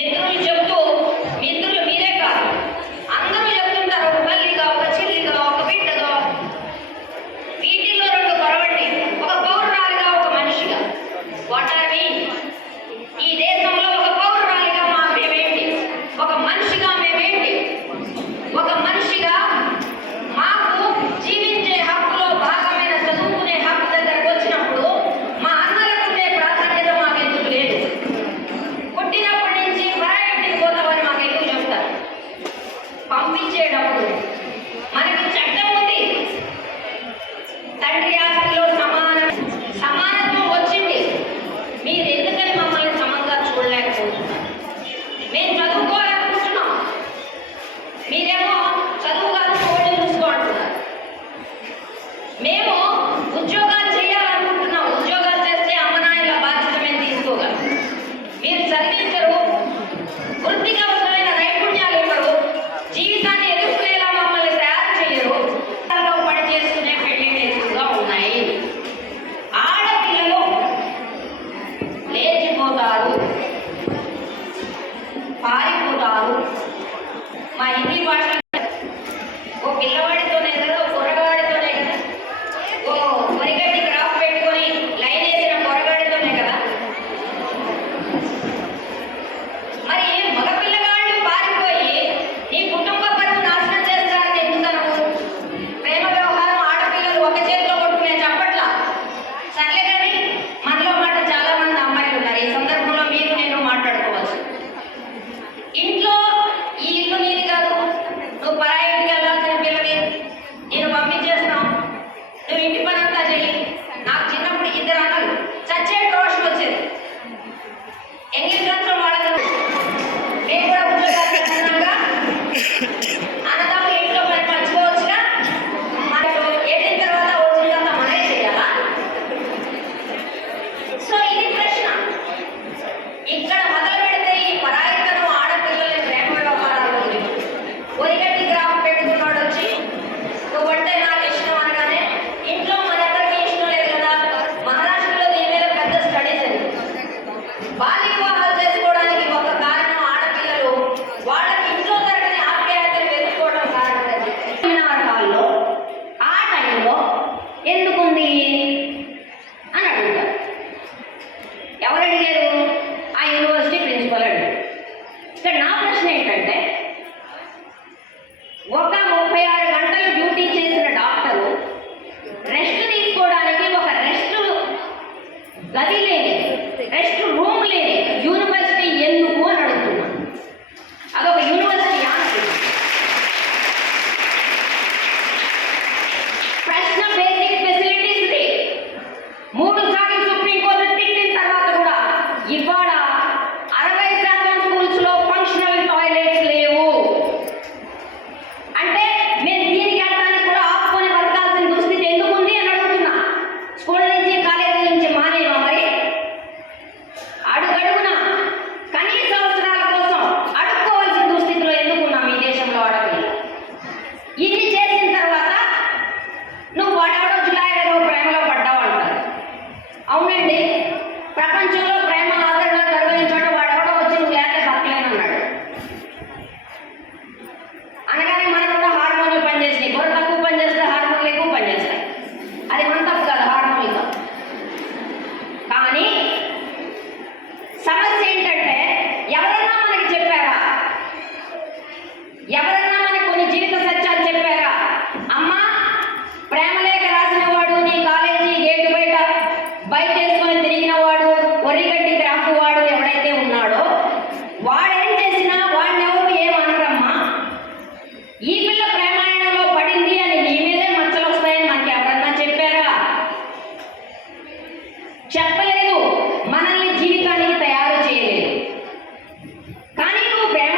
మిత్రులు చెప్తూ, మిత్రులు మీరే కాదు అందరూ చెప్తుంటారు, ఒక తల్లిగా, ఒక చెల్లిగా, ఒక బిడ్డగా, వీటిల్లో రెండు కొరవండి, ఒక పౌరురాలుగా, ఒక మనిషిగా. What are we? ఈ దేశంలో ఒక పౌరురాలిగా మేమేంటి, ఒక మనిషిగా మేమేంటి, ఒక మనిషిగా మాకు జీవించే హక్కులో భాగమైన చదువుకునే హక్కు దగ్గరకు వచ్చినప్పుడు మా అన్నలకుండే ప్రాధాన్యత మాకెందుకు లేదు? పుట్టినప్పటి నుంచి పరాయింటికి పోతామని మాకెందుకు చెప్తారు? పంపించేటప్పుడు మనకి చట్టం ఉంది, తండ్రి ఆస్తిలో సమానత్వం వచ్చింది. మీరు ఎందుకని మమ్మల్ని సమంగా చూడలేకపోతున్నారు? మేము చదువుకోవాలనుకుంటున్నాం, మీరేమో చదువు కాదు కోడి చూసుకో అంటున్నారు. మేము ఉద్యోగాలు చేయాలనుకుంటున్నాం, ఉద్యోగాలు చేస్తే అమ్మ నాయన బాధ్యత మేము తీసుకోగలం. మీరు చదివించరు, వృత్తిగా అవసరమైన నైపుణ్యాలు ఇవ్వరు, జీవితాన్ని ఎదుర్కొనేలా మమ్మల్ని తయారు చేయరు. పని చేసుకునే పెళ్లిళ్ళు ఎక్కువగా ఉన్నాయి. ఆడపిల్లలు లేచిపోతారు, పారిపోతారు. మా హిందీ భాష ఓ పిల్లవాడితోనే కదా, ఓ పొరగాడితోనే కదా, ఓ వరిగడ్డి క్రాఫ్ పెట్టుకొని లైన్ వేసిన పొరగాడితోనే కదా. మరి మగ పిల్లగాళ్ళు పారిపోయి నీ కుటుంబ పరువు నాశనం చేస్తారని ఎందుకనవు? ప్రేమ వ్యవహారం ఆడపిల్లలు ఒక చేతిలో కొట్టుకునే చప్పట్ల. సర్లే కానీ మనలో మాట చాలా మంది అమ్మాయిలు ఉన్నారు. ఈ సందర్భంలో మీరు నేను మాట్లాడుకోవచ్చు. ఇంట్లో ఈ ఇల్లు నీది కాదు, నువ్వు పరాయి ఇంటికి వెళ్ళాల్సిన పిల్లవి, నేను పంపించేస్తున్నావు, నువ్వు ఇంటి పని అంతా చెయ్యి. నాకు చిన్నప్పుడు ఇద్దరు అన్నలు చచ్చే రోషం వచ్చేది. ఎంగిల్ వాళ్ళకు మేము కూడా ఉద్యోగాలు చేస్తున్నాగా అన్నదమ్ములు ఇంట్లో పని పంచుకోవచ్చుగా. మనకు ఏడిన తర్వాత వచ్చినంత మనమే చేయాలా? సో ఇది ప్రశ్న. ఇక్కడ మొదలు పెడితే ఈ పరాయితనం ఆడపిల్లల్ని ప్రేమ వ్యవహారాలు ఒరిగట్టి గ్రామం పెట్టుకున్నాడు వచ్చి నువ్వంటే నాకు ఇష్టం అనగానే ఇంట్లో మనందరికీ ఇష్టం లేదు కదా. మహారాష్ట్రలో దీని మీద పెద్ద స్టడీస్ అది. బాల్య వివాహాలు చేసుకోవడానికి ఒక కారణం ఆడపిల్లలు వాళ్ళకి ఇంట్లో తరగని ఆప్యాయతలు వెతుక్కోవడం కారణం. సెమినార్ హాల్లో ఆ టైంలో ఎందుకుంది అని అడుగుతారు. ఎవరు అడిగారు? ఆ యూనివర్సిటీ ప్రిన్సిపల్ అడిగారు. ఇక్కడ నా ప్రశ్న ఏంటంటే, ఒక 36 గంటలు డ్యూటీ చేసిన డాక్టరు రెస్ట్ తీసుకోవడానికి ఒక రెస్ట్ గది లేని, రెస్ట్ రూమ్ లేని యూనివర్సిటీ ఎందుకు అని అడుగుతున్నాను. అదొక యూనివర్సిటీ ఆన్సర్. ప్రశ్న బేసిక్ ఫెసిలిటీస్ ది 3 సార్లు సుప్రీంకోర్టు తిట్టిన తర్వాత కూడా ఇవాళ 60% స్కూల్స్ లో ఫంక్షనల్ టాయిలెట్స్ లేవు. అంటే మేము దీనికి వెళ్ళడానికి కూడా ఆపుకొని బతకాల్సిన దుస్థితి ఎందుకుంది అని అడుగుతున్నా. స్కూల్ నుంచి కాలేజీ నుంచి మానేవా మరి? అడుగడుగునా కనీస అవసరాల కోసం అడుక్కోవాల్సిన దుస్థితిలో ఎందుకున్నాం ఈ దేశంలో ఆడపిల్లలు? ఇది చేసిన తర్వాత నువ్వు వాడెవడో జులాయిలో ప్రేమలో పడ్డావు అంటారు. అవునండి, ప్రపంచంలో ప్రేమ ఆదరణ జరగని చోట వాడెవడో వచ్చి నువ్వు లేకపోతే బతకలేనన్నాడు. అనగానే మనకు కూడా హార్మోన్లు పనిచేసినాయి. బుర్ర తక్కువ పనిచేస్తే హార్మోన్లు ఎక్కువ పనిచేస్తాయి. అది మన తప్పు కాదు, హార్మోన్లు. కానీ సమస్య ఏంటంటే, ఎవరన్నా మనకి చెప్పారా? ఎవరన్నా మనకు కొన్ని జీవిత సత్యాలు చెప్పారా? అమ్మా, ప్రేమలేఖ రాసిన వాడు నీ కాలేజీ గేటు బయట వేసుకొని తిరిగిన వాడు, ఒరిగడ్డి క్రాఫ్ వాడు ఎవడైతే ఉన్నాడో వాడేం చేసినా వాడిని ఎవరు ఏమనరమ్మా. ఈ పిల్ల ప్రేమాయణంలో పడింది అని నీ మీదే మచ్చలు వస్తాయని మనకి ఎవరన్నా చెప్పారా? చెప్పలేదు. మనల్ని జీవితానికి తయారు చేయలేదు. కానీ నువ్వు ప్రేమ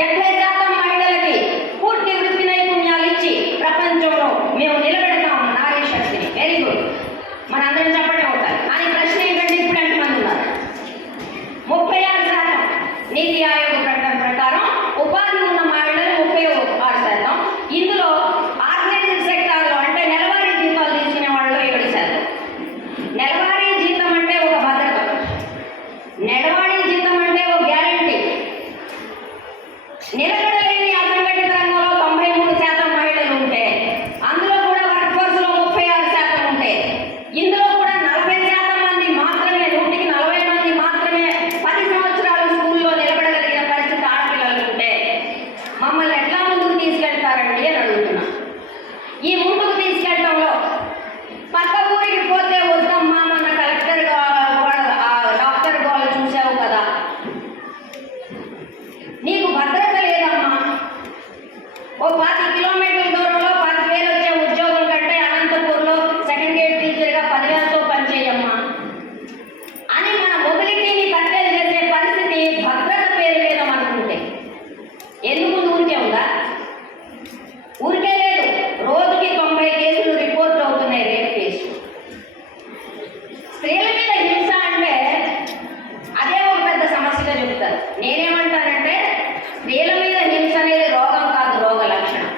70% మహిళలకి పూర్తి వృత్తి నైపుణ్యాలు ఇచ్చి ప్రపంచంలో మేము నిలబెడతాం నారీ శక్తిని. వెరీ గుడ్, మనందరం చెప్పడే ఉంటారు. కానీ ప్రశ్న ఏంటంటే ఇప్పుడు ఎంతమంది ఉన్నారు? 36%. నీతి ఆయోగ్ ప్రకటన ప్రకారం ఉపాధి ఉన్న మహిళలు 36%. ఇందులో ఆర్గనైజింగ్ సెక్టార్లో అంటే నెలవారీ జీతాలు తీసుకునే వాళ్ళు 7%. నెలవారీ జీతం అంటే ఒక భద్రత, నెలవారీ జీతం అంటే ఒక గ్యారంటీ. నిలబడలేని అసంఘటిత రంగంలో 93% మహిళలు ఉంటే, అందులో కూడా వర్క్ ఫోర్స్లో 36% ఉంటే, ఇందులో కూడా 40% మంది మాత్రమే, 100కి 40 మంది మాత్రమే 10 సంవత్సరాలు స్కూల్లో నిలబడగలిగిన పరిస్థితి ఆడపిల్లలు ఉంటే మమ్మల్ని ఎట్లా ముందుకు తీసుకెళ్తారండి అని అడుగుతున్నా. ఈ ముందుకు తీసుకెళ్ళడంలో పక్క ఊరికి పోతే వద్దమ్మా, మన కలెక్టర్ డాక్టర్ వాళ్ళు చూసావు కదా, నీకు భద్రత లేదమ్మా, ఓ 20 కిలోమీటర్ల దూరంలో 10,000 వచ్చే ఉద్యోగం కంటే అనంతపూర్లో సెకండ్ గ్రేడ్ టీచర్గా 10,000తో పనిచేయమ్మా అని మన మొబిలిటీని కట్టేలు చేసే పరిస్థితి భద్రత పేరు మీద మనకుంటే ఎందుకు ఊరికే ఉందా? ఊరికే లేదు. రోజుకి 90 కేసులు రిపోర్ట్ అవుతున్నాయి, రేప్ కేసులు. స్త్రీల మీద హింస అంటే అదే ఒక పెద్ద సమస్యగా చెప్తారు. నేనేమంటానంటే స్త్రీల మీద హింస అనేది రోగం కాదు, రోగ లక్షణం.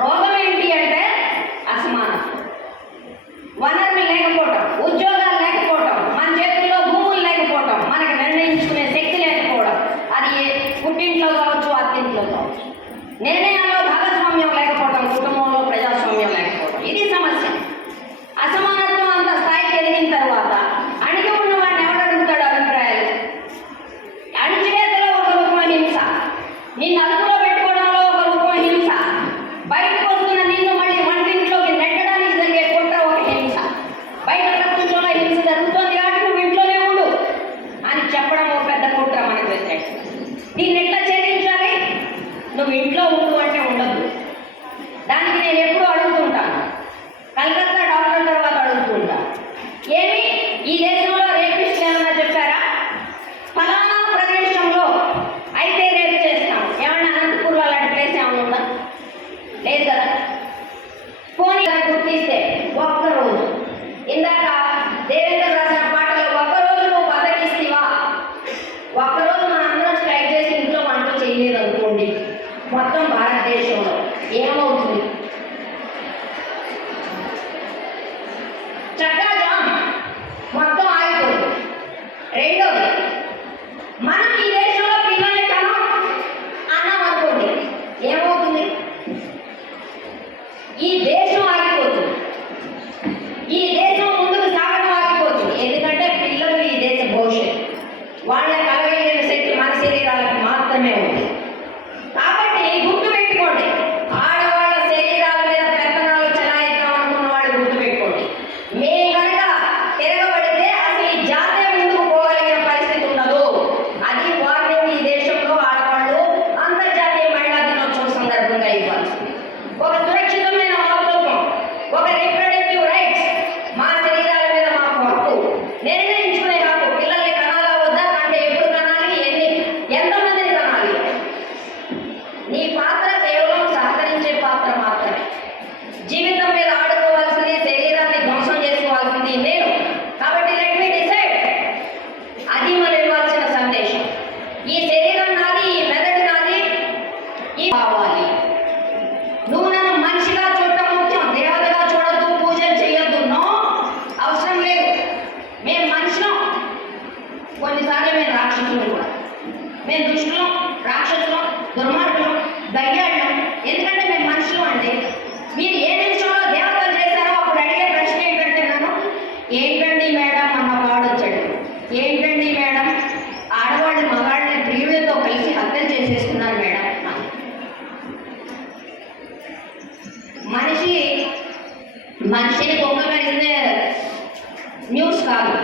రోగం ఏంటి అంటే అసమానత్వం, వనరులు లేకపోవటం, ఉద్యోగాలు లేకపోవటం, మన చేతుల్లో భూములు లేకపోవటం, మనకు నిర్ణయించుకునే శక్తి లేకపోవడం. అది పుట్టింట్లో కావచ్చు, అత్తింట్లో కావచ్చు. నిర్ణయాల్లో భాగస్వామ్యం లేకపోవటం, కుటుంబంలో ప్రజాస్వామ్యం లేకపోవడం, ఇది సమస్య. అసమానత్వం అంత స్థాయికి ఎదిగిన తర్వాత అణిగి ఉన్న వాడిని ఎవరు అడుగుతాడు అభిప్రాయాలు? అణిచివేతలో ఒక రూపం హింస, నిన్ను అదుపులో పెట్టుకోవడంలో ఒక రూపం హింస, బయటకు వస్తున్న నిన్ను మళ్ళీ వంటింట్లోకి నెట్టడానికి జరిగే కుట్ర ఒక హింస. బయట ప్రపంచంలో హింస జరుగుతోంది కాబట్టి నువ్వు ఇంట్లోనే ఉండు అని చెప్పడం ఒక పెద్ద కుట్ర మనకు వ్యతిరేకం. దీన్ని ఎట్లా ఛేదించాలి? నువ్వు ఇంట్లో ఉండు అంటే ఉండదు. దానికి నేను ఎప్పుడూ అడుగుతుంటాను, కలకత్తా డాక్టర్ తర్వాత అడుగుతూ ఉంటాను, ఏమి ఈ దేశంలో రేపిస్ట్ ఏమన్నా చెప్పారా? ఫలానా ప్రదేశంలో అయితే రేపు చేస్తాం. ఏమన్నా అనంతపూర్లో అలాంటి ప్లేస్ ఏమన్నా ఉందా? లేదు కదా. పోనీ గుర్తిస్తే ఒక్కరోజు, ఇందాక దేవేంద్ర రాసిన పాటలో ఒక్కరోజు నువ్వు బద్దకిస్తీవా, ఒక్కరోజు మన అందరం స్ట్రైక్ చేసి ఇంట్లో వంటలు చేయలేదు అనుకోండి, మొత్తం భారతదేశంలో ఏమవుతుంది? చక్కా జామ్ మొత్తం ఆగిపోతుంది. రెండోది, మనం ఈ దేశంలో పిల్లల్ని కనం అన్నాం అనుకోండి, ఏమవుతుంది? ఈ దేశం ఆగిపోతుంది, ఈ దేశం ముందుకు సాగడం ఆగిపోతుంది. ఎందుకంటే పిల్లలు ఈ దేశ భవిష్యత్తు, వాళ్ళ కలగలిగిన శక్తి మన శరీరాలకు మాత్రమే ఉంది. కాబట్టి గుర్తుపెట్టుకోండి, ఆడవాళ్ళ శరీరాల మీద పెత్తనాలు చెలాయిద్దాం అనుకున్న వాళ్ళు గుర్తుపెట్టుకోండి, మేము కనుక తిరగబడితే అసలు ఈ జాతే ముందుకు పోగలిగిన పరిస్థితి ఉండదు. అది వార్నింగ్ ఈ దేశంలో ఆడవాళ్ళు అంతర్జాతీయ మహిళా దినోత్సవం సందర్భంగా ఇవ్వాల్సింది. ఒక సురక్షితమైన మాతృత్వం, ఒక రిప్రొడక్టివ్ రైట్స్, మా శరీరాల మీద మాకు హక్కు, నిర్ణయించుకునే హక్కు. పిల్లల్ని కనాలా వద్దా అంటే ఎప్పుడు కనాలి, ఎంతమందిని కనాలి? నీ పాత్ర కేవలం సహకరించే పాత్ర మాత్రమే. జీవితం మీద ఆడుకోవాల్సింది, శరీరాన్ని ధ్వంసం చేసుకోవాల్సింది నేను. కాబట్టి లెట్ మీ డిసైడ్. అది మనం ఇవ్వాల్సిన సందేశం. ఈ శరీరం నాది, ఈ మెదడు నాది, ఈ కావాలి. నువ్వు నన్ను మనిషిగా చూడటం ముఖ్యం, దేవతగా చూడద్దు, పూజలు చేయొద్దు. నో, అవసరం లేదు. మేము మనుషులం, కొన్నిసార్లు మేము రాక్షసులు కూడా. మేము దుష్టులం, రాక్షసులం, దుర్మార్గులం, దయ్యాళ్ళం. ఎందుకంటే మేము మనుషులు అండి. మీరు ఏ నిమిషంలో దేవతలు చేశారో అప్పుడు అడిగే ప్రశ్న ఏంటంటే, నన్ను ఏంటండి మేడం అన్న వాడు వచ్చాడు, ఏంటండి మేడం ఆడవాళ్ళు మగాళ్ళని ప్రియులతో కలిసి హత్య చేసేస్తున్నారు మేడం. మనిషిని కుక్క కరిస్తే న్యూస్ కాదు,